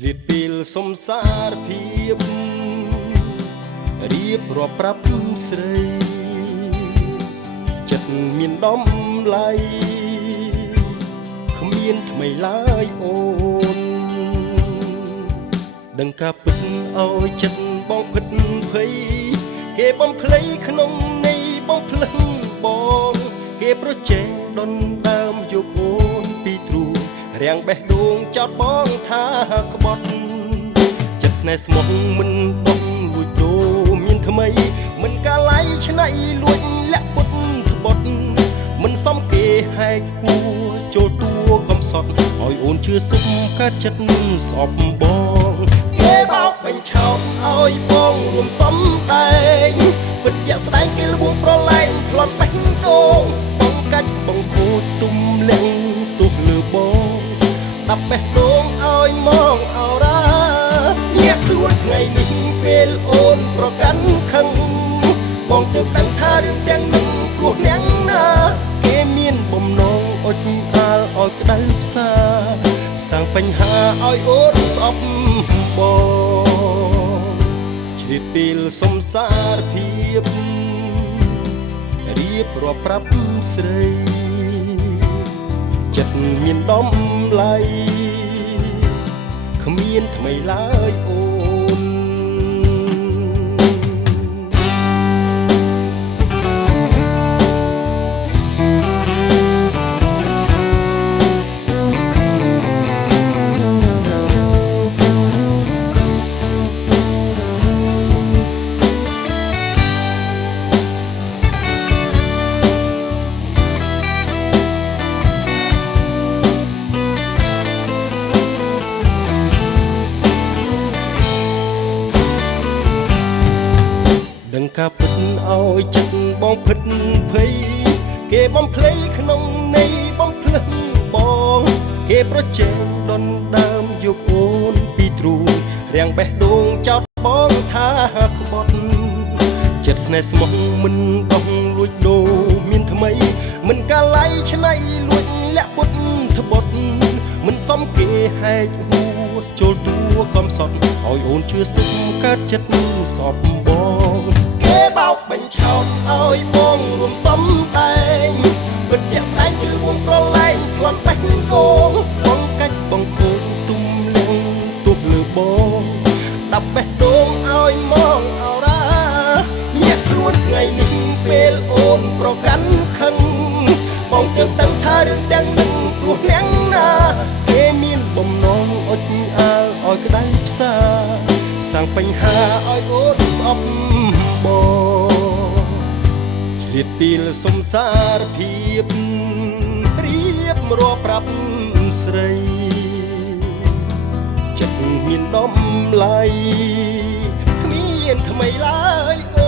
ឆ្លៀតពេលសុំសារភាពរៀបរាប់ប្រាប់ស្រីចិត្តមានដំឡៃគ្មានថ្មីឡើយអូនដឹងការពិតឲ្យចិត្តបងពិតភ័យគេបំភ្លៃក្នុងនៃបងភ្លឹងបងគេប្រជែងដុនដើមយកអូនពីទ្រូងរាំងបេះដូងចោតបងថាក្បត់ចិត្តស្នេហ៍ស្មោះមិនបងលួចដូរមានថ្មីមិនកាឡៃឆ្នៃលួចលាក់ពុតត្បត់មិនសមគេហែកហួរចូលតួកំសត់ឲ្យអូនជឿសុំកើតចិត្តស្អប់បងគេបោកបញ្ឆោតឲ្យបងរួមសំដែងពិតជាស្ដែងគេលួងប្រឡែងប្លន់បេះដូងបងកាច់បងខូចទុំលៀងទុះលើបងដាប់បេះដូងឲ្យមកអរ៉ាញាក់ខ្លួនថ្ងៃនេះពេលអូនប្រកាន់ខឹងបងទើបដឹងថារឿងទាំងនោះព្រោះអ្នកណាគេមានបំណងអុចអាលឲ្យក្តៅផ្សាសាំងបញ្ហាឲ្យអូនស្អប់បងឆ្លៀតពេលសុំសារភាពរៀបរាប់ប្រាប់ស្រីចិត្តមានដំឡៃគ្មានថ្មីឡើយអូនដឹងការពិតឲ្យចិត្តបងពិតភ័យគេបំភ្លៃក្នុងនៃបំភ្លឹងបងគេប្រជែងដុនដើមយកអូនពីទ្រូងរាំងបេះដូងចោតបងថាក្បត់ចិត្តស្នេហ៍ស្មោះមិនបងលួចដូរមានថ្មីមិនកាឡៃឆ្នៃលួចលាក់ពុតត្បត់មិនសមគេហែកហួរចូលតួកំសត់ឲ្យអូនជឿសុំកើតចិត្តស្អប់បងគេបោកបញ្ឆោតឲ្យបងរួមសំដែងពិតជាស្ដែងគឺលួងប្រឡែងប្លន់បេះដូងបងកាច់បងខូចទុំលៀងទុះលើបងដាប់បេះដូងឲ្យមកអរ៉ាញាក់ខ្លួនថ្ងៃនេះពេលអូនប្រកាន់ខឹងបងទើបដឹងថារឿងទាំងនោះព្រោះអ្នកណាគេមានបំណងអុចអាលឲ្យក្តៅផ្សាសាំងបញ្ហាឲ្យអូនស្អប់បងឆ្លៀតពេលសុំសារភាពរៀបរាប់ប្រាប់ស្រីចិត្តមានដំឡៃគ្មានថ្មីឡើយអូ